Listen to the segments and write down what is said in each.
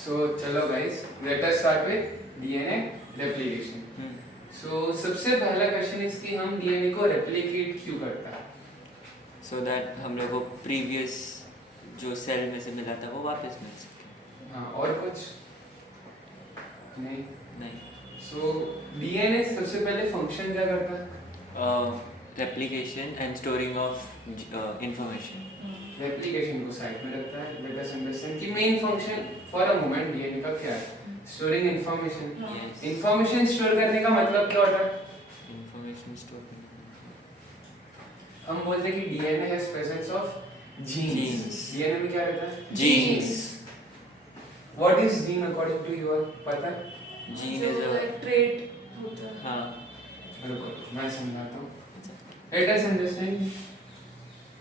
So चलो guys, let us start with DNA replication. So सबसे पहला क्वेश्चन है कि हम DNA को replicate क्यों करता है? So that हम लोग को previous जो सेल में से मिला था वो वापस मिल सके. हाँ, और कुछ नहीं. नहीं. So DNA सबसे पहले फंक्शन क्या करता है? Replication and storing of information. Replication को साइड में रखता है. लेट अस अंडरस्टैंड कि main function for a moment DNA का क्या है? Storing information. Yes. Information store करने का मतलब क्या होता है? Information store. हम बोलते हैं कि DNA has presence of genes. DNA में क्या रहता है? Genes. What is gene according to you? पता है? Gene is a ट्रेट होता है. हाँ. रुको मैं समझाता हूँ. Let us understand.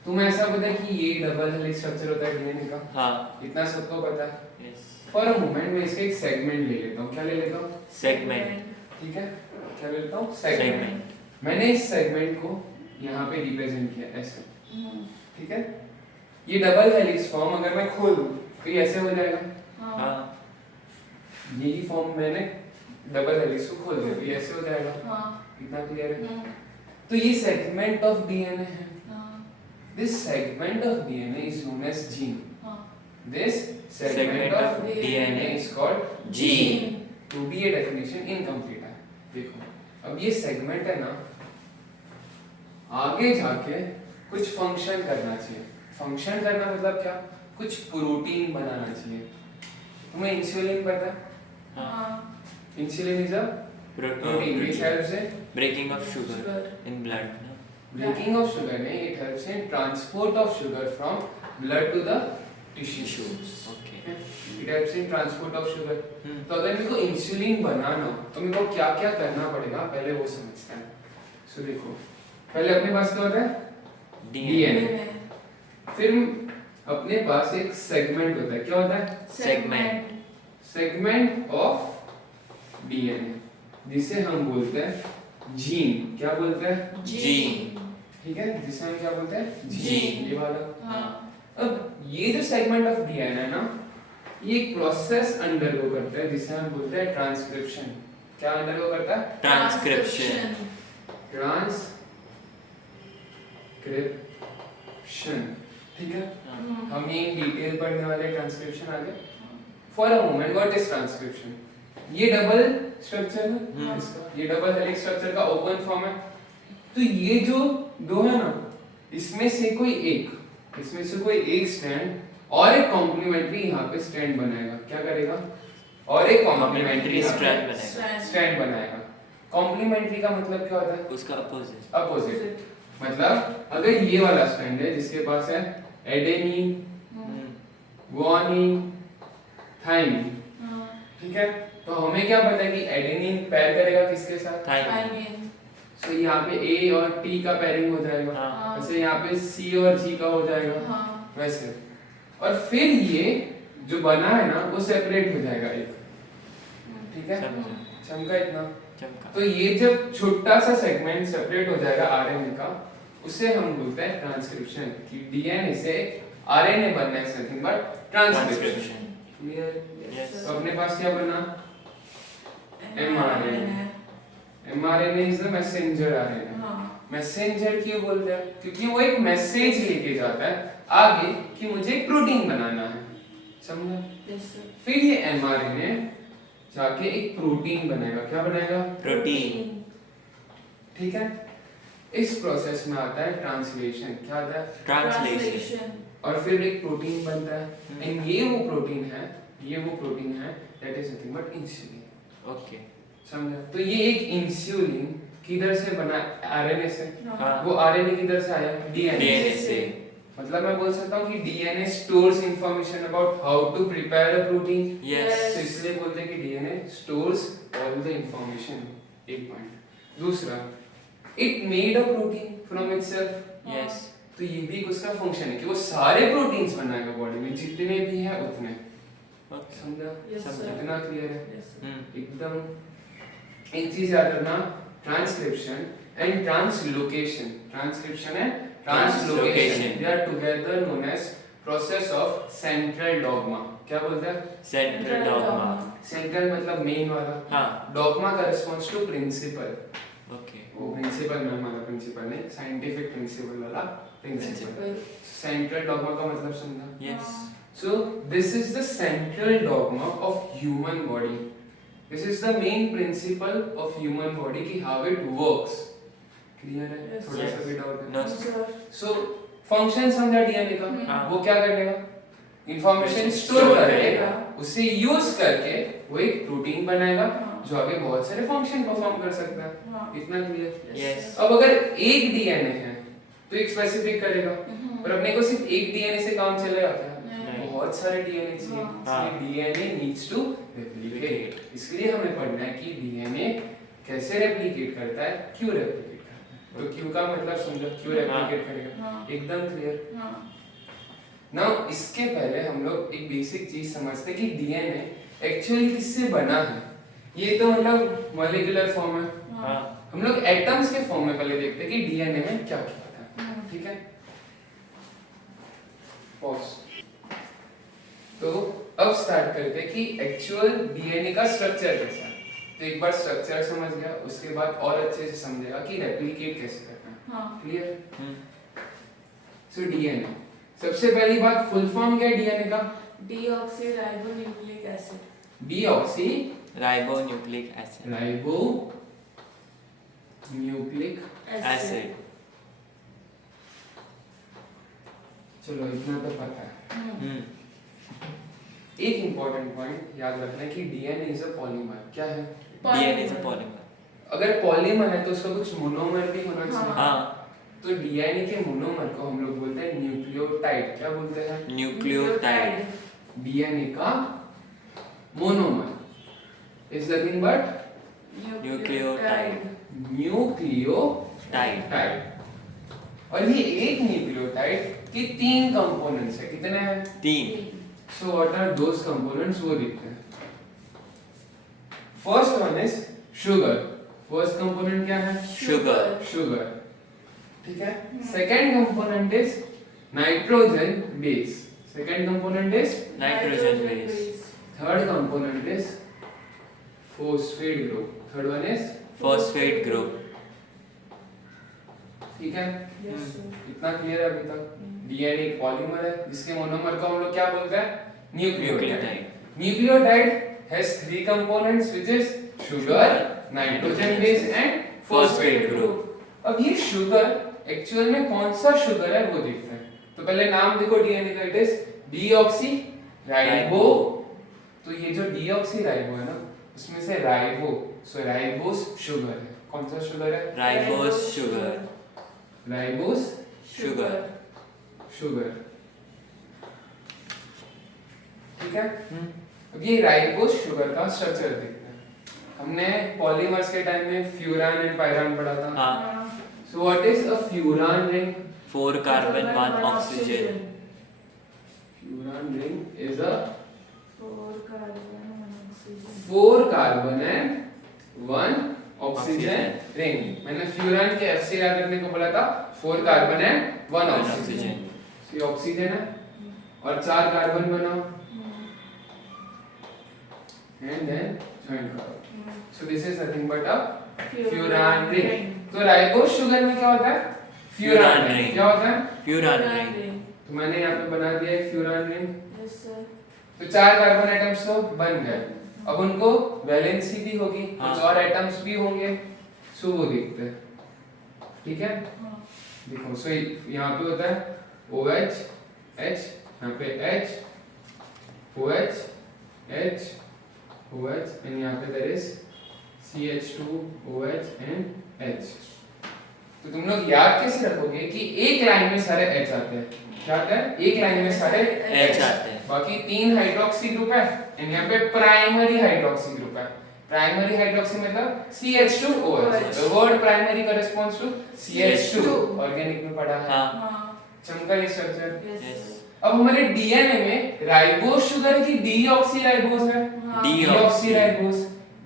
तुम्हें ऐसा पता है कि ये डबल हेलिक्स स्ट्रक्चर होता है डीएनए का? हाँ. इतना सबको पता है. Yes. फॉर अ मोमेंट मैं इसका एक सेगमेंट ले लेता हूँ. क्या ले लेता हूँ? Segment. ठीक है. क्या ले लेता हूँ? Segment. मैंने इस सेगमेंट को यहाँ पे रिप्रेजेंट किया ऐसे. ठीक है. ये डबल हेलिक्स फॉर्म अगर मैं खोल दूँ तो ये ऐसे हो जाएगा. हाँ. यही फॉर्म मैंने डबल हेलिक्स को खोल दिया तो ये ऐसे हो जाएगा. हाँ. इतना क्लियर है? तो ये सेगमेंट ऑफ डीएनए है. This segment of DNA is known as gene. This segment of DNA is called gene. To be a definition incomplete है. देखो अब ये segment है ना, आगे जाके कुछ फंक्शन करना चाहिए. फंक्शन करना मतलब क्या? कुछ प्रोटीन बनाना चाहिए. तुम्हें इंसुलिन पता है? हाँ. Insulin is a protein which helps in breaking of sugar in blood. No? breaking of sugar नहीं, it helps in transport of sugar from blood to the tissues. Okay. It helps in transport of sugar. तो अगर मेरे को insulin बनाना हो तो मेरे को क्या क्या करना पड़ेगा पहले वो समझते हैं. सो देखो पहले अपने पास क्या होता है? DNA. फिर अपने पास एक सेगमेंट होता है. क्या होता है? Segment. सेगमेंट ऑफ डीएनए जिसे हम बोलते हैं जीन. क्या बोलते हैं? Gene. ठीक है. जिसे हम क्या बोलते हैं? Gene. ये वाला. हाँ. अब ये जो सेगमेंट ऑफ डीएनए है ना, ये एक प्रोसेस अंडरगो करता है जिसे हम बोलते हैं ट्रांसक्रिप्शन. क्या अंडरगो करता है? Transcription. ट्रांसक्रिप्शन. ठीक है. हाँ. हम ये डिटेल पढ़ने वाले ट्रांसक्रिप्शन आगे. For a moment what is transcription? ये डबल स्ट्रक्चर है इसका. ये डबल हेलिक्स स्ट्रक्चर का ओपन फॉर्म है. तो ये जो दो है ना, इसमें से कोई एक स्ट्रैंड और एक कॉम्प्लीमेंट्री यहाँ पे स्ट्रैंड बनाएगा. क्या करेगा? और एक कॉम्प्लीमेंट्री स्ट्रैंड बनाएगा. स्ट्रैंड बनाएगा. कॉम्प्लीमेंट्री का मतलब क्या होता है? उसका अपोजिट. अपोजिट. मतलब अगर ये वाला स्ट्रैंड है जिसके पास है एडेनिन, गुआनिन, थाइमिन. ठीक है. तो हमें क्या पता है कि एडेनिन पैर करेगा किसके साथ? Thymine. सो यहाँ पे ए और टी का पेयरिंग हो जाएगा. हाँ. वैसे यहाँ पे सी और जी का हो जाएगा. वैसे. और फिर ये जो बना है ना वो सेपरेट हो जाएगा एक. ठीक है. समझा. चमका इतना. चमका. तो ये जब छोटा सा सेगमेंट सेपरेट हो जाएगा आरएनए का, उसे हम बोलते हैं ट्रांसक्रिप्शन. कि डीएनए से आरएनए बनना है nothing but transcription. Clear? Yes. तो अपने पास क्या बना? mRNA. mRNA is the messenger RNA. Messenger क्यों बोलते हैं? क्योंकि वो एक मैसेज लेके जाता है आगे कि मुझे एक प्रोटीन बनाना है. समझा? फिर ये mRNA जाके एक प्रोटीन बनेगा. क्या बनाएगा? Protein. ठीक है. इस प्रोसेस में आता है ट्रांसलेशन. क्या आता है? Translation. और फिर एक प्रोटीन बनता है. एंड ये वो प्रोटीन है that is nothing but insulin. Okay. समझा? तो ये एक इंसुलिन किधर से बना? आरएनए से. हाँ. वो आरएनए किधर से आया? डीएनए DNA से. मतलब मैं बोल सकता हूँ कि DNA stores information about how to prepare a protein. Yes. तो इसलिए बोलते हैं कि DNA stores all the information. एक पॉइंट. दूसरा, it made a protein from itself. Yes. तो ये भी एक उसका फंक्शन है कि वो सारे प्रोटीन्स बनाएगा बॉडी में जितने भी हैं उतने. Okay. समझा? Yes, sir. इतना क्लियर है? Hmm. एकदम. एक चीज याद रखना, transcription and translocation. Transcription and translocation Translocation. They are together known as process of central dogma. क्या बोलते हैं? Central dogma. सेंट्रल मतलब मेन वाला। हाँ। Dogma corresponds to principle. Okay. वो प्रिंसिपल में हमारा प्रिंसिपल नहीं, साइंटिफिक प्रिंसिपल वाला प्रिंसिपल। सेंट्रल डॉगमा का मतलब समझा? Yes. So this is the central dogma of human body. This is the main principle of human body कि how it works. Clear है? Yes. थोड़ा सा भी doubt है? No. sir. So function समझा डीएनए का? हाँ। वो क्या करेगा? इंफॉर्मेशन Store स्टोर करेगा। करेगा, उसे यूज करके वो एक प्रोटीन बनाएगा हाँ। जो आगे बहुत सारे फंक्शन परफॉर्म कर सकता है। हाँ। इतना क्लियर? Yes. अब अगर एक डीएनए है तो एक स्पेसिफिक करेगा, हम्म। पर अपने को सिर्फ एक डीएनए से काम चलेगा क्या? नहीं। बहुत सारे डीएनए चाहिए, हाँ। इसलिए डीएनए नीड्स टू रेप्लिकेट। इसलिए हमें पढ़ना है कि डीएनए कैसे रेप्लिकेट करता है, क्यों रेप्लिकेट करता है। तो क्यों का मतलब समझो, क्यों रेप्लिकेट करेगा, हाँ। एकदम क्लियर। हाँ। नाउ इसके पहले हम लोग एक बेसिक चीज समझते हैं कि डीएनए एक्चुअली किससे बना है। ये तो मतलब मॉलिक्यूलर फॉर्म है, हाँ। हम लोग एटम्स के फॉर्म में पहले देखते हैं कि डीएनए में क्या क्या होता है। हाँ। ठीक है, पॉज। तो अब स्टार्ट करते हैं कि एक्चुअल डीएनए का स्ट्रक्चर कैसा है। तो एक बार स्ट्रक्चर समझ गया, उसके बाद और अच्छे से समझेगा कि रेप्लिकेट कैसे करना है। हाँ। क्लियर? हम्म। सो डीएनए, सबसे पहली बात फुल फॉर्म क्या है डीएनए का? Deoxyribonucleic acid. Deoxy ribonucleic acid. Ribo nucleic acid. चलो इतना तो पता है। हम्म। एक इंपॉर्टेंट पॉइंट याद रखना है कि डीएनए इज अ पॉलीमर। क्या है? DNA is a polymer. अगर पॉलीमर है तो उसका कुछ मोनोमर भी होना चाहिए। हाँ। तो डीएनए के मोनोमर को हम लोग बोलते हैं न्यूक्लियोटाइड। क्या बोलते हैं? न्यूक्लियोटाइड। डीएनए का monomer is nothing but nucleotide. Nucleotide. और ये एक न्यूक्लियोटाइड के 3 कंपोनेंट्स है। कितने हैं? 3। So what are those components, वो देखते हैं। First one is sugar. First component क्या है? शुगर। शुगर। ठीक है। Second component is nitrogen base. Second component is nitrogen base. Third component is phosphate group. Third one is phosphate group. ठीक है, Yes, sir. इतना क्लियर है अभी तक? डीएनए एक पॉलीमर है जिसके मोनोमर को हम लोग क्या बोलते हैं? Nucleotide. Nucleotide has 3 components which is sugar, nitrogen base and phosphate group. अब ये शुगर एक्चुअल में कौन सा शुगर है वो देखते हैं। तो पहले नाम देखो डीएनए का, इट इज डीऑक्सी राइबो। तो ये जो डीऑक्सी राइबो है ना, उसमें से राइबो, सो राइबोस शुगर है। कौन सा शुगर है? Ribose sugar. Ribose sugar. Sugar. ठीक है। अब ये राइबोस शुगर का स्ट्रक्चर देखते हैं। हमने पॉलीमर्स के टाइम में फ्यूरान एंड पायरान पढ़ा था। हाँ। So what is a furan ring? 4 carbon 1 oxygen. Furan ring is a 4 carbon 1 oxygen. 4 carbon and 1 oxygen ring. मैंने फ्यूरान के एफ से याद रखने को बोला था। 4 कार्बन एंड 1 ऑक्सीजन। ये ऑक्सीजन है और 4 कार्बन बनाओ एंड देन ज्वाइन करो। So this is nothing but a furan ring. तो राइबोस शुगर में क्या होता है? Furan ring. क्या होता है? Furan ring. तो मैंने यहाँ पे बना दिया एक फ्यूरान रिंग। Yes, sir. तो 4 कार्बन एटम्स तो बन गए। अब उनको वैलेंसी भी होगी, हाँ। कुछ और एटम्स भी होंगे, सो वो देखते हैं। ठीक है, हाँ। देखो सो यहाँ पे होता है OH H, यहाँ पे H OH H OH and यहाँ पे there is CH2 OH and H। तो तुम लोग याद कैसे रखोगे कि एक लाइन में सारे H आते हैं? क्या आता है? एक लाइन में सारे H आते हैं। बाकी 3 हाइड्रोक्सी ग्रुप है एंड यहाँ पे प्राइमरी हाइड्रोक्सी ग्रुप है। प्राइमरी हाइड्रोक्सी मतलब CH2OH। The word primary corresponds to CH2। Organic में पढ़ा है। हाँ। हाँ। चमका ये स्ट्रक्चर। Yes, Yes. sir. अब हमारे डीएनए में राइबोस शुगर है कि डीऑक्सी राइबोस है? हाँ। Deoxy ribose.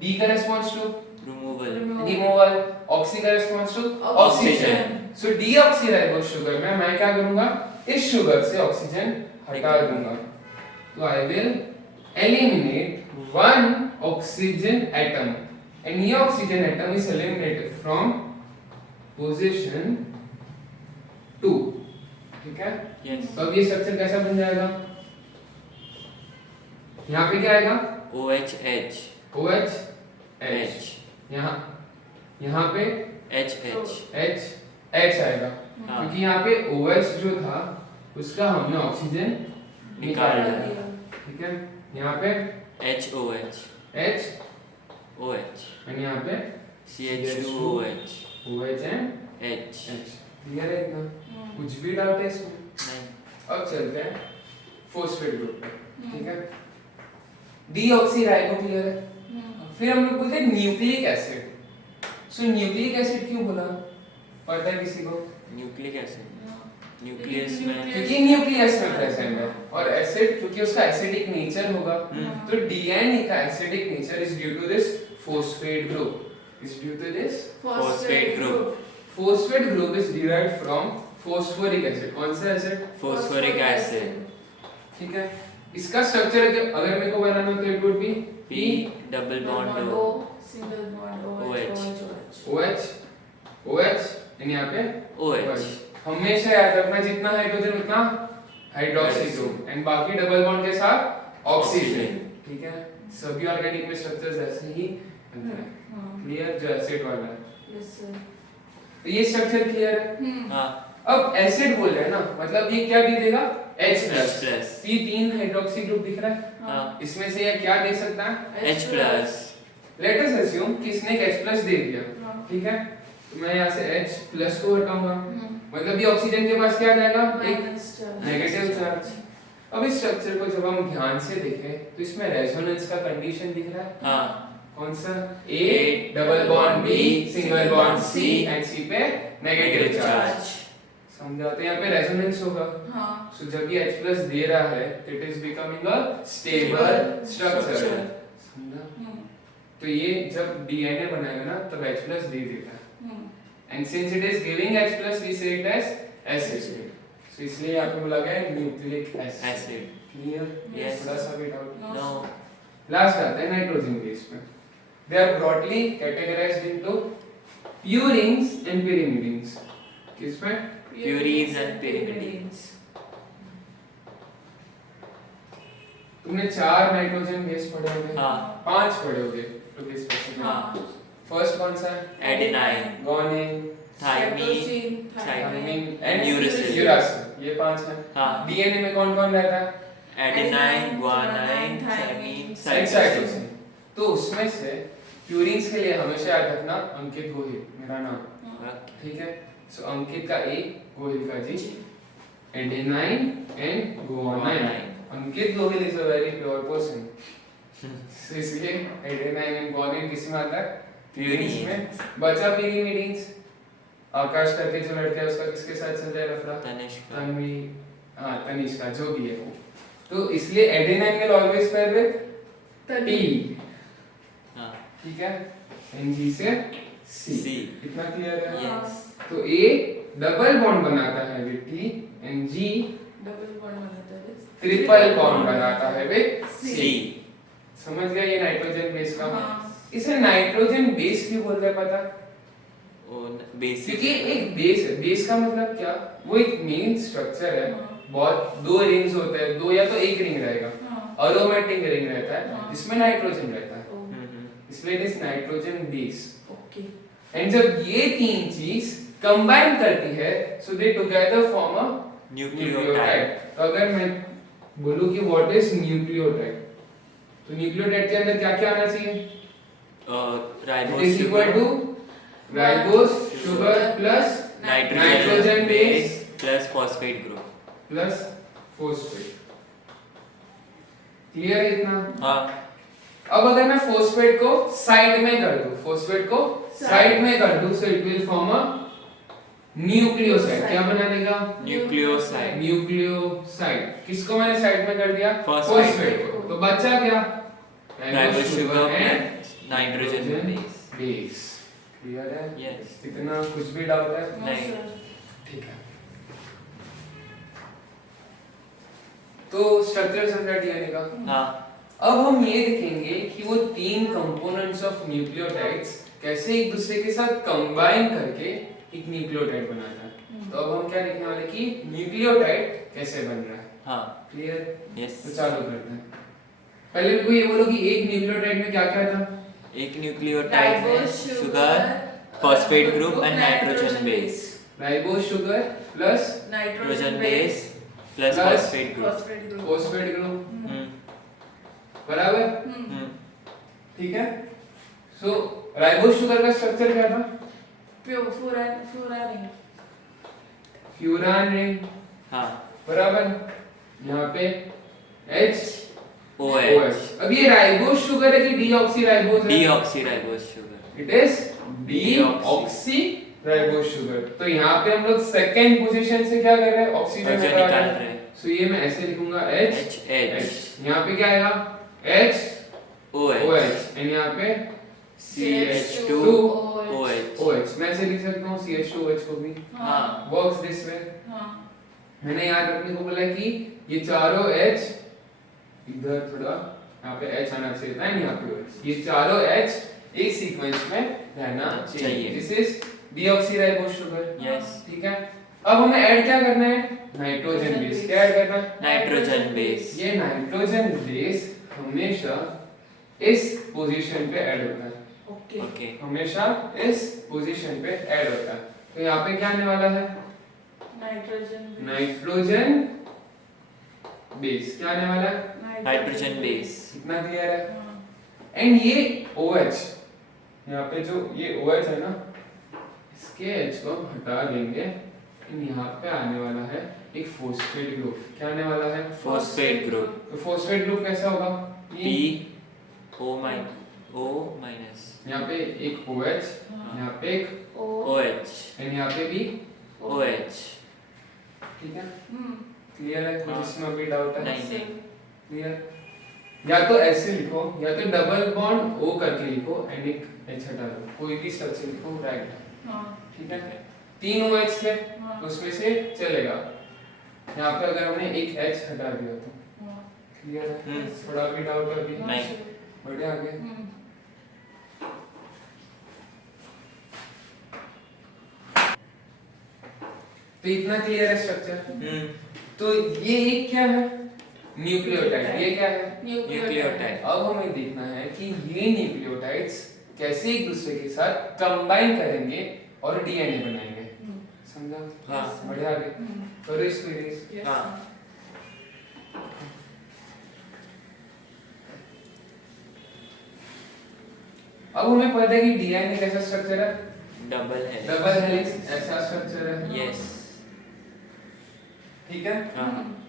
De corresponds to removal. Removal, oxy corresponds to oxygen. So deoxy ribose sugar में मैं क्या करूंगा? इस शुगर से ऑक्सीजन हटा दूंगा, तो I will eliminate one oxygen atom and ये oxygen atom is eliminated from position 2, ठीक है। यस तो अब ये स्ट्रक्चर कैसा बन जाएगा, यहाँ पे क्या आएगा OH OH H, यहाँ पे H आएगा, हाँ। क्योंकि यहाँ पे OH जो था उसका हमने ऑक्सीजन निकाल निकाल दिया, ठीक है। यहाँ पे HOH H OH और यहाँ पे CH2OH OH and H H। Clear है इतना, कुछ भी डाउट है इसमें? नहीं अब चलते हैं फॉस्फेट ग्रुप पे, ठीक है। डीऑक्सीराइबो क्लियर है। फिर हम लोग बोलते हैं न्यूक्लिक एसिड। सो न्यूक्लिक एसिड क्यों बोला, पता है किसी को? न्यूक्लिक एसिड न्यूक्लियस में क्योंकि न्यूक्लियस में प्रेजेंट है, और एसिड क्योंकि उसका एसिडिक नेचर होगा, तो डीएनए का acidic nature is due to this phosphate group, is due to this phosphate group phosphate group is derived from phosphoric acid. कौन सा एसिड? phosphoric acid ठीक है। इसका स्ट्रक्चर अगर मेरे को बनाना हो तो it would be P double bond O single bond OH OH OH and यहाँ पे OH हमेशा याद रखना जितना हाइड्रोजन उतना हाइड्रोक्सी ग्रुप एंड बाकी डबल बॉन्ड के साथ ऑक्सीजन, ठीक है। सभी ऑर्गेनिक में स्ट्रक्चर्स ऐसे ही बनते हैं, क्लियर? जो एसिड वाला है, यस सर। तो ये स्ट्रक्चर क्लियर है। हाँ अब एसिड बोल रहे हैं ना, मतलब ये क्या भी देगा H+। H+। ये 3 हाइड्रोक्सी ग्रुप दिख रहा है, हाँ इसमें से ये क्या दे सकता है? H+। लेट अस अज्यूम कि इसने एक H+ दे दिया, ठीक है। तो मैं यहाँ से H+ को हटाऊंगा, मतलब ये ऑक्सीजन के पास क्या आ जाएगा? एक नेगेटिव चार्ज। अब इस स्ट्रक्चर को जब हम ध्यान से देखें तो इसमें रेजोनेंस का कंडीशन दिख रहा है, हाँ कौन सा? A double bond B single bond C and C पे नेगेटिव चार्ज। समझा? तो यहाँ पे रेजोनेंस होगा। सो जब ये H+ दे रहा है it is becoming a stable structure, समझा? तो ये जब डीएनए बनाएगा ना तब H+ दे देगा, and since it is giving H+ we say it as acid। so इसलिए यहाँ पे बोला गया है न्यूक्लिक एसिड। क्लियर? Yes. थोड़ा सा भी डाउट? no लास्ट आते हैं नाइट्रोजन बेस में। They are broadly categorized into purines and pyrimidines। किसमें? Purines and pyrimidines। तुमने 4 नाइट्रोजन बेस पढ़े होंगे, हाँ 5 पढ़े होंगे टू बी स्पेसिफिक। हाँ फर्स्ट कौन सा है? adenine guanine, thymine thymine and uracil। uracil। ये 5 हैं। हाँ डीएनए में कौन कौन रहता है? adenine guanine thymine cytosine. cytosine। तो उसमें से प्यूरिन्स के लिए हमेशा याद रखना अंकित गोहिल मेरा नाम, ठीक है। सो अंकित का A, गोहिल का G, adenine and guanine. Ankit Gohil is a very pure person, so इसलिए एडेनाइन एंड गुआनाइन किस में आता है? प्यूरिन्स में। बचा pyrimidines, आकाश करके जो लड़का है उसका किसके साथ चल रहा है लफड़ा? तनिष्का तन्वी, हाँ तनिष्का, जो भी है वो। तो इसलिए adenine will always pair with T, हाँ ठीक है। एंड G से C। C। कितना क्लियर है? yes तो A डबल बॉन्ड बनाता है with T and G double bond बनाता है ट्रिपल बॉन्ड बनाता है विद C C। समझ गया ये नाइट्रोजन बेस का? हाँ। इसे नाइट्रोजन बेस क्यों बोलते हैं पता? वो बेसिक क्योंकि एक बेस है, बेस का मतलब क्या? वो एक मेन स्ट्रक्चर है, बहुत 2 रिंग्स होते हैं, 2 या तो एक रिंग रहेगा, अरोमेटिक रिंग रहता है जिसमें नाइट्रोजन रहता है, इसलिए it is nitrogen base. Okay. And जब ये 3 चीज कंबाइन करती है so they together form a nucleotide. तो अगर मैं बोलूं कि व्हाट इज न्यूक्लियोटाइड, तो न्यूक्लियोटाइड के अंदर क्या क्या आना चाहिए? It is equal to ribose sugar plus nitrogen base plus phosphate group plus phosphate. Clear है इतना? हाँ अब अगर मैं फॉस्फेट को साइड में कर दूं, फॉस्फेट को साइड में कर दूं so it will form a nucleoside. क्या बना देगा? न्यूक्लियोसाइड। न्यूक्लियोसाइड। किसको मैंने साइड में कर दिया? फॉस्फेट फॉस्फेट को। तो बचा क्या? Ribose sugar and nitrogen base. Base. Clear है? यस इतना कुछ भी डाउट है? नहीं। ठीक है। तो स्ट्रक्चर समझा डीएनए का। हाँ अब हम ये देखेंगे कि वो तीन कंपोनेंट्स ऑफ न्यूक्लियोटाइड्स कैसे एक दूसरे के साथ कंबाइन करके एक न्यूक्लियोटाइड बनाता है। तो अब हम क्या देखने वाले कि न्यूक्लियोटाइड कैसे बन रहा है। हाँ क्लियर? यस। तो चालू करते हैं। पहले मेरे को ये बोलो कि एक न्यूक्लियोटाइड में क्या क्या था। एक न्यूक्लियोटाइड में Ribose, sugar, phosphate group and nitrogen base. Ribose sugar plus nitrogen base plus Plus phosphate group. phosphate group. Phosphate group, hmm बराबर? हम्म ठीक है। सो राइबोस शुगर का स्ट्रक्चर क्या था? Furan. फ्यूरान रिंग, हाँ बराबर? यहाँ पे H OH अब ये राइबोस शुगर है कि डीऑक्सी राइबोस है? Deoxyribose sugar. It is deoxy ribose sugar. तो यहाँ पे हम लोग सेकंड पोजीशन से क्या कर रहे हैं? ऑक्सीजन ऑक्सीजन निकाल निकाल रहे रहे हैं। हैं। सो ये मैं ऐसे लिखूंगा H H यहाँ पे क्या आएगा? H OH OH एंड यहाँ पे CH2 OH. OH। OH मैं ऐसे लिख सकता हूँ CH2OH को भी। हाँ वर्क्स दिस वे। हाँ. मैंने याद रखने को बोला कि ये चारों H इधर थोड़ा यहाँ पे H आना चाहिए था, यहाँ पे OH। ये चारों H एक सीक्वेंस में रहना चाहिए। This is deoxyribose sugar. Yes. ठीक है। अब हमें ऐड क्या करना है? Nitrogen base. क्या ऐड करना है? Nitrogen base. ये नाइट्रोजन बेस हमेशा इस पोजीशन पे ऐड होता है। Okay. ओके हमेशा इस पोजीशन पे ऐड होता है। तो यहाँ पे क्या आने वाला है? Nitrogen. Nitrogen base. क्या आने वाला है? Nitrogen base. इतना क्लियर है? हाँ. एंड ये OH यहाँ पे जो ये OH है ना, इसके H को हम हटा देंगे एंड यहाँ पे आने वाला है एक फॉस्फेट ग्रुप। क्या आने वाला है? Phosphate group. तो फॉस्फेट ग्रुप कैसा होगा? O minus. यहाँ पे एक OH, यहाँ पे एक OH एंड यहाँ पे भी। OH। ठीक है? हम्म. क्लियर है? कुछ हाँ। इसमें अभी डाउट है? नहीं। क्लियर? या तो ऐसे लिखो या तो डबल बॉन्ड O करके लिखो एंड एक H हटा दो। कोई भी स्ट्रक्चर लिखो, राइट। हाँ. ठीक है? तीन OH थे, हाँ. उसमें से चलेगा। यहाँ पे अगर हमने एक H हटा दिया तो हाँ. क्लियर है? हम्म। थोड़ा भी डाउट है अभी? नहीं। बढ़िया आगे। हम्म. तो इतना क्लियर है स्ट्रक्चर। तो ये एक क्या है? न्यूक्लियोटाइड। ये क्या है? न्यूक्लियोटाइड। अब हमें देखना है कि ये न्यूक्लियोटाइड्स कैसे एक दूसरे के साथ कंबाइन करेंगे और डीएनए बनाएंगे। हम्म. समझा? हाँ। बढ़िया आगे। हम्म. करो इसको इरेज। Yes. हाँ। अब हमें पता है कि डीएनए कैसा स्ट्रक्चर है? डबल है। डबल हेलिक्स ऐसा स्ट्रक्चर है। यस। ठीक है? हाँ।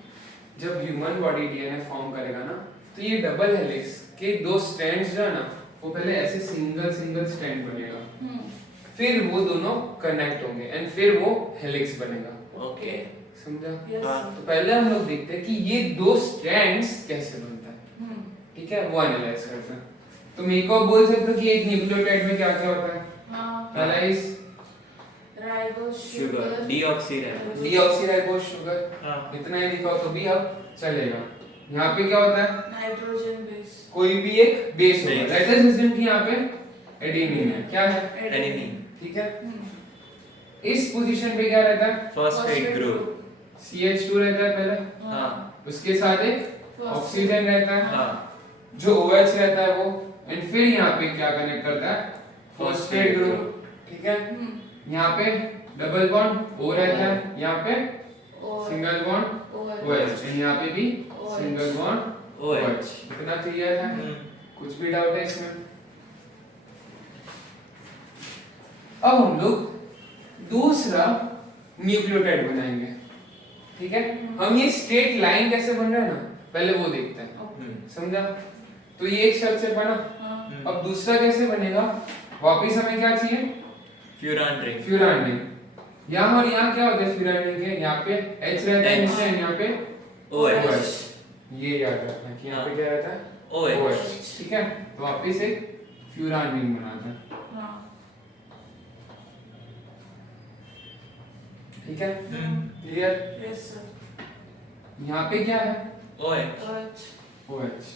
जब ह्यूमन बॉडी डीएनए फॉर्म करेगा ना, तो ये डबल हेलिक्स के दो स्ट्रैंड्स जो है ना, वो पहले ऐसे सिंगल सिंगल स्ट्रैंड बनेगा, हम्म. फिर वो दोनों कनेक्ट होंगे एंड फिर वो हेलिक्स बनेगा। ओके। समझा? Yes. हाँ. तो पहले हम लोग देखते हैं कि ये दो स्ट्रैंड्स कैसे बनता है। हम्म. ठीक है? वो एनालाइज करते हैं। तुम एक और बोल सकते हो कि एक न्यूक्लियोटाइड में क्या क्या होता है? हाँ. पहला is Ribose sugar deoxyribose. Deoxyribose sugar. हाँ। इतना ही लिखा हो तो भी अब चलेगा। यहाँ पे क्या होता है? Nitrogen base. कोई भी एक बेस होगा। Base. लेट अस अज्यूम कि यहाँ पे एडेनिन है। क्या है? एडेनिन। ठीक है? हम्म. इस पोजीशन पे क्या रहता है? Phosphate group. CH2 रहता है पहले, हाँ। उसके साथ एक ऑक्सीजन रहता है, हाँ। जो OH रहता है वो, एंड फिर यहाँ पे क्या कनेक्ट करता है? Phosphate group. ठीक है? हम्म. यहाँ पे डबल बॉन्ड O रहता है, यहाँ पे और सिंगल बॉन्ड OH, एंड यहाँ पे भी OH. Single bond OH। OH। इतना क्लियर है? हम्म। कुछ भी डाउट है इसमें? अब हम लोग दूसरा न्यूक्लियोटाइड बनाएंगे। ठीक है? हम ये स्ट्रेट लाइन कैसे बन रहा है ना, पहले वो देखते हैं। समझा? तो ये एक स्ट्रक्चर बना। हाँ. अब दूसरा कैसे बनेगा? वापिस हमें क्या चाहिए? Furan ring. Furan ring. यहाँ और यहाँ क्या होता है फ्यूरान रिंग के? यहाँ पे H रहता है H. नीचे, यहाँ पे OH। ये याद रखना है कि यहाँ पे क्या रहता है? OH। ठीक है? तो वापिस एक फ्यूरान रिंग बनाते हैं। हाँ. ठीक है? हम्म। क्लियर? Yes sir. यहाँ पे क्या है? OH OH OH,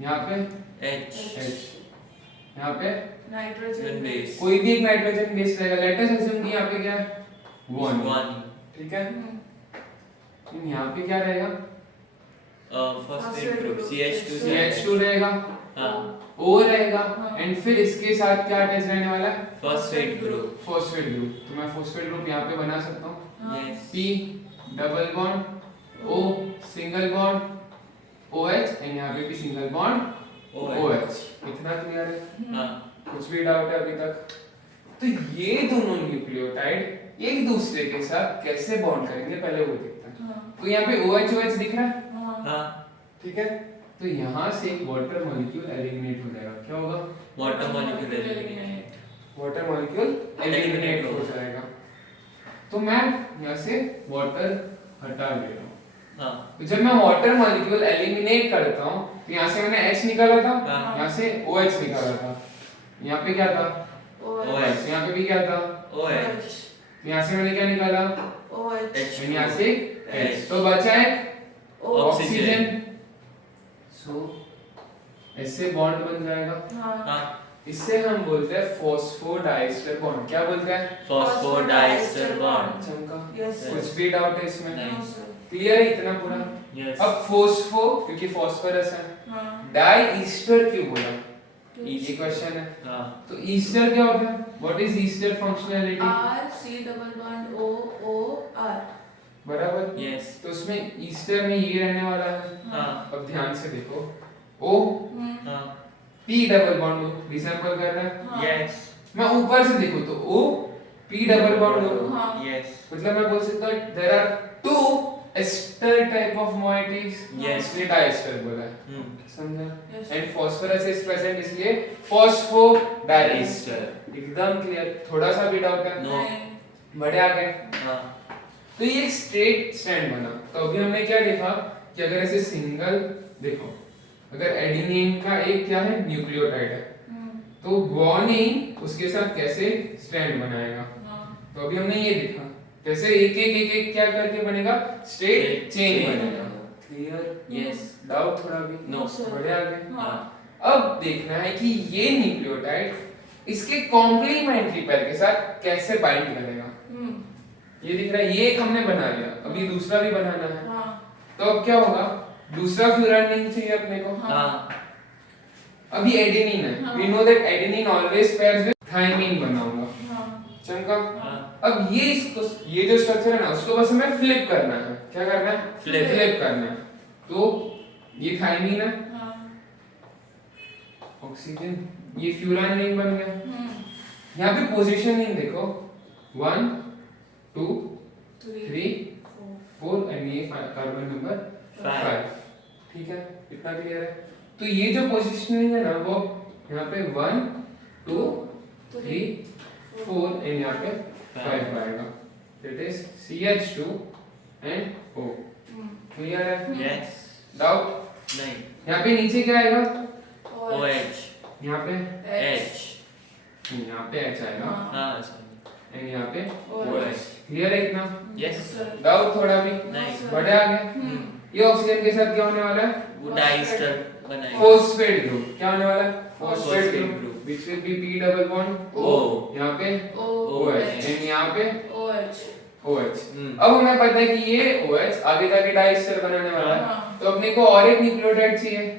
यहाँ पे H H, यहाँ पे नाइट्रोजन बेस कोई भी एक नाइट्रोजन बेस रहेगा। लेट अस अज्यूम कि यहाँ पे क्या है, guanine, ठीक है। यहाँ पे क्या रहेगा, फॉस्फेट ग्रुप CH2 CH2 रहेगा, हाँ O रहेगा, हाँ। एंड फिर इसके साथ क्या अटैच रहने वाला है, फॉस्फेट ग्रुप फॉस्फेट ग्रुप। तो मैं फॉस्फेट ग्रुप यहाँ पे बना सकता हूँ, yes P double bond, O single bond, OH, and यहाँ पे भी सिंगल बॉन्ड OH। इतना क्लियर है, हाँ कुछ भी डाउट है अभी तक? तो ये दोनों न्यूक्लियोटाइड एक दूसरे के साथ कैसे बॉन्ड करेंगे पहले वो देखते हैं। तो यहाँ पे OH दिख रहा है, हाँ ठीक है। तो यहाँ से एक वाटर मॉलिक्यूल एलिमिनेट हो जाएगा। क्या होगा, water molecule eliminate water molecule eliminate हो जाएगा। तो मैं यहाँ से वाटर हटा दे रहा हूँ। हाँ तो जब मैं वाटर मॉलिक्यूल एलिमिनेट करता हूँ तो यहाँ से मैंने H निकाला था, हाँ। यहाँ से OH निकाला था। यहाँ पे क्या था, OH यहाँ पे भी क्या था, OH तो यहाँ से मैंने क्या निकाला, OH एंड यहाँ से H। H। तो बचा है ऑक्सीजन। ऑक्सीजन। सो ऐसे बॉन्ड बन जाएगा। हाँ इससे हम बोलते हैं फॉस्फोडाइस्टर बॉन्ड। क्या बोलते हैं, फॉस्फोडाइस्टर बॉन्ड चमका? यस कुछ भी डाउट है इसमें? नहीं। क्लियर है इतना पूरा? यस अब फोस्फो क्योंकि फॉस्फोरस है, हाँ डाई ईस्टर क्यों बोला, ये क्वेश्चन है। हाँ तो ईस्टर क्या होता है, what is Easter functionality, R C double bond O O R बराबर? यस तो उसमें ईस्टर में ये रहने वाला है। हाँ अब ध्यान से देखो, O हाँ P डबल बॉन्ड रिसेंबल कर रहा है। यस मैं ऊपर से देखो तो O P double bond O, हाँ यस मतलब मैं बोल सकता हूँ there are two ester type of मोieties, Yes. इसलिए डाइस्टर बोला है, हम्म समझा? Yes. And phosphorus is present इसलिए फास्फोडाइस्टर। एकदम क्लियर, थोड़ा सा भी डाउट है? नो बड़े आ गए। हाँ तो ये एक स्ट्रेट स्टैंड बना। तो अभी हमने क्या देखा कि अगर ऐसे सिंगल देखो, अगर एडेनिन का एक क्या है, न्यूक्लियोटाइड है, तो गुआनिन उसके साथ कैसे स्ट्रैंड बनाएगा। तो अभी हमने ये देखा कैसे एक एक क्या करके बनेगा, स्ट्रेट चेन chain बनेगा। क्लियर? यस डाउट थोड़ा भी? नो बड़े आ गए। हाँ अब देखना है कि ये न्यूक्लियोटाइड इसके कॉम्प्लीमेंट्री पेयर के साथ कैसे बाइंड करेगा। ये दिख रहा है, ये एक हमने बना लिया, अभी दूसरा भी बनाना है। तो अब क्या होगा, दूसरा फ्यूरान रिंग चाहिए अपने को। हाँ अभी एडेनिन है, हाँ। We know that adenine always pairs with thymine बनाऊंगा, चमका? हाँ अब ये इसको, ये जो स्ट्रक्चर है ना, उसको बस हमें फ्लिप करना है। क्या करना है, Flip. फ्लिप करना है। तो ये थायमीन है, ऑक्सीजन, ये फ्यूरान रिंग बन गया। यहाँ पे पोजीशनिंग देखो, 1 2 3 4 एंड ये कार्बन नंबर 5। ठीक है, इतना क्लियर है? तो ये जो पोजीशनिंग है ना, वो यहाँ पे 1 2 3 4 एंड यहाँ पे 5 आएगा। That is CH2 and O। Clear है? Yes doubt? नहीं यहाँ पे नीचे क्या आएगा, OH यहाँ पे H यहाँ पे H आएगा हाँ सॉरी एंड यहाँ पे OH क्लियर है इतना? यस डाउट थोड़ा भी? नहीं बड़े आ गए। ये ऑक्सीजन के साथ क्या होने वाला है, वो डाइस्टर बनाएगा फॉस्फेट ग्रुप। क्या होने वाला है, phosphate Phosphate group, group. which will be P double bond O. यहाँ पे OH एंड यहाँ पे OH। हम्म अब हमें पता है कि ये OH आगे जाके डाइस्टर बनाने वाला है, तो अपने को और एक न्यूक्लियोटाइड चाहिए।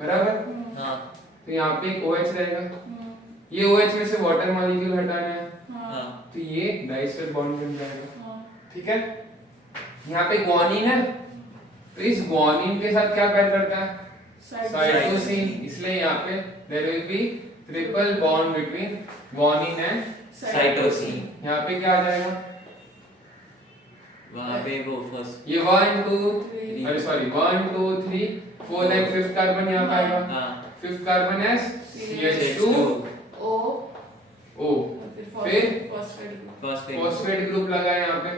बराबर? हाँ तो यहाँ पे एक OH रहेगा, ये OH में से वाटर मॉलिक्यूल हटाना है, हाँ तो ये डाइस्टर बॉन्ड बन जाएगा। ठीक है, यहाँ पे गुआनिन है, तो इस गुआनिन के साथ क्या पेयर करता है, साइटोसिन, इसलिए यहाँ पे there will be triple bond between guanine and cytosine यहाँ पे क्या आ जाएगा, वहाँ पे वो फर्स्ट ये 1 2 अरे सॉरी 1 2 3 4 एंड 5th कार्बन यहाँ पे आएगा। हाँ 5th कार्बन है CH2 O, फिर फॉस्फेट फॉस्फेट ग्रुप लगा है यहाँ पे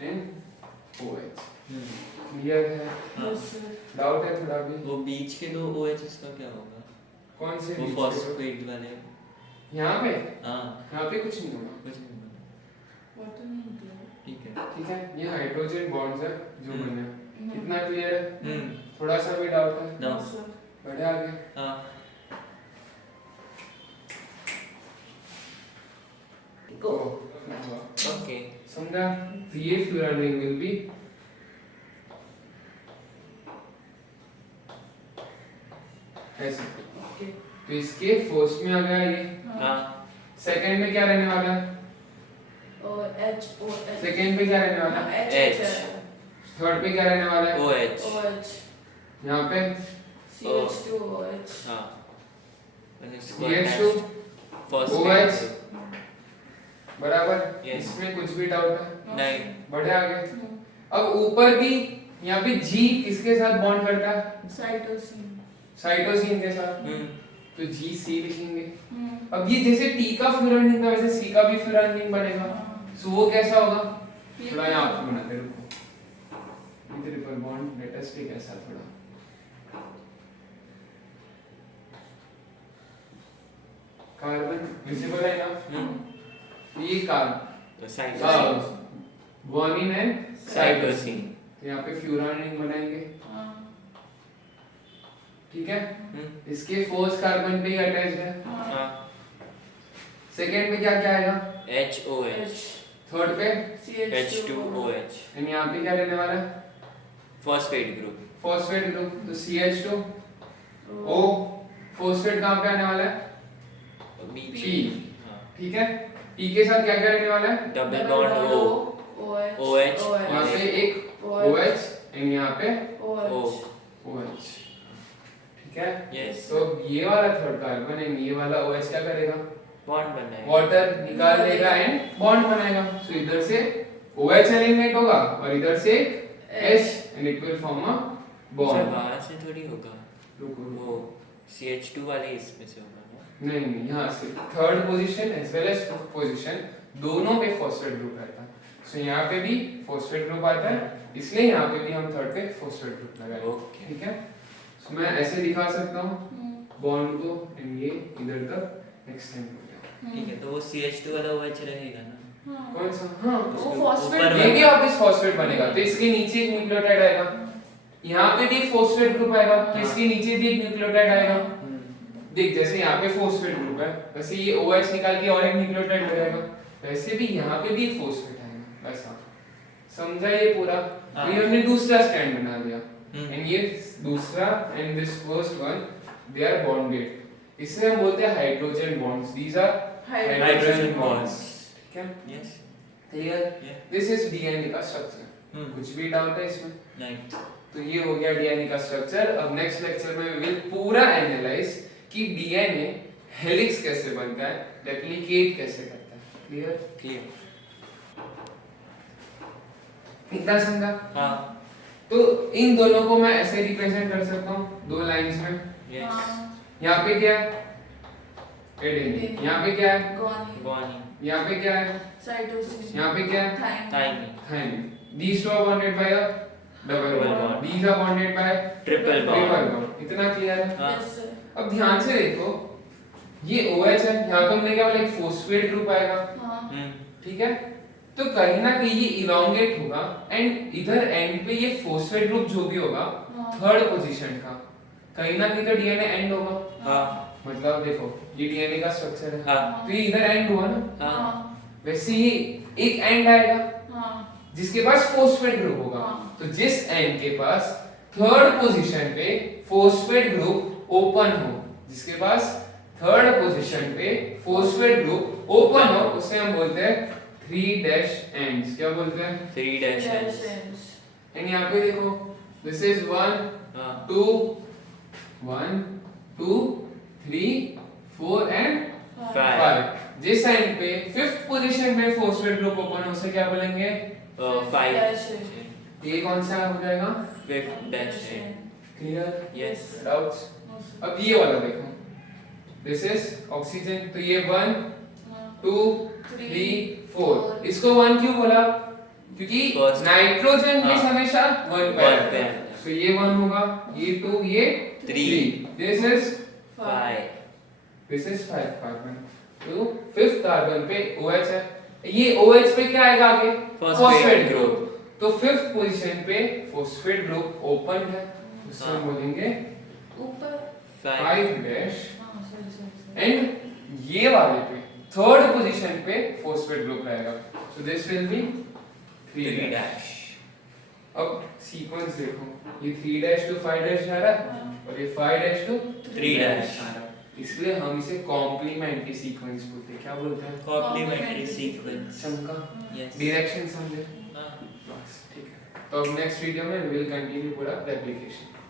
एंड OH। क्लियर है? डाउट है थोड़ा भी? वो बीच के दो OHs का क्या होगा, कौन से वो बीच के? फॉस्फेट वाले यहाँ पे हाँ यहाँ पे कुछ नहीं होगा, कुछ नहीं होगा। Water नहीं include. ठीक है ठीक है। ये हाइड्रोजन बॉन्ड्स है जो बने, No. इतना क्लियर है? हम्म थोड़ा सा भी डाउट है? No. No, sir. बढ़िया आगे। हाँ ओ, ओके समझा? तो ये फ्लोरल रिंग विल बी ऐसे। Okay. तो इसके फर्स्ट में आ गया ये, हाँ सेकंड में क्या रहने वाला है? O H O H. Second पे क्या रहने वाला है? H. थर्ड पे क्या रहने वाला है? OH O H. यहाँ पे CH2OH. हाँ and इसको CH2 attached phosphate बराबर। Yes. इसमें कुछ भी डाउट है? No, नहीं। sir. बढ़िया आगे। No. अब ऊपर भी यहाँ पे G किसके साथ बॉन्ड करता है? Cytosine. साइटोसिन के साथ। हम्म तो G C लिखेंगे। Hmm. अब ये जैसे T का फ्लोरल रिंग था वैसे C का भी फ्लोरल रिंग बनेगा। सो वो कैसा होगा? थोड़ा यहाँ पे बनाते रुको। ये triple bond let us take ऐसा थोड़ा। कार्बन विजिबल है ना? ये कार्बन तो साइटोसिन गुआनिन एंड साइटोसिन यहाँ पे फ्यूरान रिंग बनाएंगे, ठीक है? इसके फोर्थ कार्बन पे ही अटैच्ड है। हाँ सेकंड पे क्या क्या आएगा? HOH थर्ड पे H2OH एंड यहाँ पे क्या रहने वाला है? Phosphate group phosphate group. तो CH2O फॉस्फेट कहाँ पे आने वाला है? बीच P, हाँ ठीक है? P के साथ क्या क्या रहने वाला है? डबल बॉन्ड O OH यहाँ पे एक OH एंड यहाँ पे O OH, ठीक है? यस तो ये वाला थर्ड कार्बन एंड ये वाला OH क्या करेगा? बॉन्ड बनाएगा वाटर निकाल देगा एंड बॉन्ड बनाएगा। सो इधर से OH एलिमिनेट होगा और इधर से H and it will form a sir bond. बाहर से थोड़ी होगा रुको रुको, वो CH2 वाले इसमें से होगा ना नहीं नहीं, यहाँ से third position as well as fifth position दोनों पे फॉस्फेट ग्रुप रहता है। सो यहाँ पे भी फॉस्फेट ग्रुप आता है, इसलिए यहाँ पे भी हम थर्ड पे फॉस्फेट ग्रुप लगाएंगे, ओके ठीक है? सो मैं ऐसे दिखा सकता हूँ बॉन्ड को एंड ये इधर तक एक्सटेंड हो गया। ठीक है तो वो CH2 वाला OH रहेगा ना कौन सा? हाँ, वो उसके phosphate ऊपर ये भी वापस फॉस्फेट बनेगा। तो इसके नीचे एक न्यूक्लियोटाइड आएगा, यहाँ पे भी एक फॉस्फेट ग्रुप आएगा, तो इसके नीचे भी एक न्यूक्लियोटाइड आएगा। देख जैसे यहाँ पे फॉस्फेट ग्रुप है वैसे ये OH निकाल के और एक न्यूक्लियोटाइड लगाएगा, वैसे भी यहाँ पे भी फॉस्फेट आएगा। वैसा समझा ये पूरा? ये हमने दूसरा स्टैंड बना दिया एंड ये दूसरा and this first one they are bonded, इसे हम बोलते हैं hydrogen bonds. These are hydrogen bonds ठीक है? Yes clear? This is DNA का स्ट्रक्चर। कुछ भी डाउट है इसमें? नहीं तो ये हो गया डीएनए का स्ट्रक्चर। अब नेक्स्ट लेक्चर में वी विल पूरा एनालाइज कि डीएनए हेलिक्स कैसे बनता है, रेप्लिकेट कैसे करता है। क्लियर? क्लियर इतना समझा? हाँ तो इन दोनों को मैं ऐसे रिप्रेजेंट कर सकता हूँ दो लाइंस में। यस यहाँ पे क्या है? एडेनिन। यहाँ पे क्या है? गुआनिन यहाँ पे क्या है? Cytosine. यहाँ पे क्या है? Thymine thymine. These two are bonded by a double Double bond. bond. These are bonded by triple triple bond bond. इतना क्लियर है? हाँ Yes, sir. अब ध्यान से देखो, ये OH है, यहाँ पे हमने क्या बोला, एक फॉस्फेट ग्रुप आएगा, ठीक है? तो कहीं ना कहीं ये इलोंगेट होगा एंड इधर एंड पे ये फॉस्फेट ग्रुप जो भी होगा थर्ड पोजीशन का, कहीं ना कहीं तो डीएनए एंड होगा। हाँ मतलब देखो ये डीएनए का स्ट्रक्चर है, हाँ तो ये इधर एंड हुआ ना, हाँ वैसे ही एक एंड आएगा जिसके पास फॉस्फेट ग्रुप होगा। हाँ। तो जिस एंड के पास थर्ड पोजीशन पे फॉस्फेट ग्रुप ओपन हो, जिसके पास थर्ड पोजीशन पे फॉस्फेट ग्रुप ओपन हो, उसे हम बोलते हैं 3 डैश एंड्स। क्या बोलते हैं? 3 डैश एंड यहाँ पे देखो, दिस इज 1 हाँ 2 1 2 3 4 एंड 5 5। जिस एंड पे फिफ्थ पोजीशन पे फॉस्फेट ग्रुप ओपन हो, उसे क्या बोलेंगे? 5 ये कौन सा हो जाएगा? 5 डैश क्लियर? Yes doubts? अब ये वाला देखो, दिस इज ऑक्सीजन। तो ये 1 2 3 4। इसको 1 क्यों बोला? क्योंकि First. नाइट्रोजन बेस हाँ। हमेशा 1 पे One आता पे है। आता है। तो ये 1 होगा, ये 2, ये 3 this is 5 this is 5 carbon. Carbon पे OH है, ये OH पे क्या आएगा आगे? Phosphate group. तो 5th पोजीशन पे फॉस्फेट ग्रुप ओपन है, उससे हम बोलेंगे ऊपर 5 डैश, हाँ sorry एंड ये वाले पे 3rd पोजीशन पे फॉस्फेट ग्रुप रहेगा, so this will be 3 3 dash. dash अब सीक्वेंस देखो, ये 3 डैश टू 5 डैश जा रहा है और ये 5 डैश टू 3 dash आ रहा है, इसलिए हम इसे कॉम्प्लीमेंट्री सीक्वेंस बोलते हैं। क्या बोलते हैं? complementary sequence चमका yes डायरेक्शन समझे? हाँ बस ठीक है, तो अब नेक्स्ट वीडियो में वी विल कंटिन्यू पूरा रेप्लिकेशन।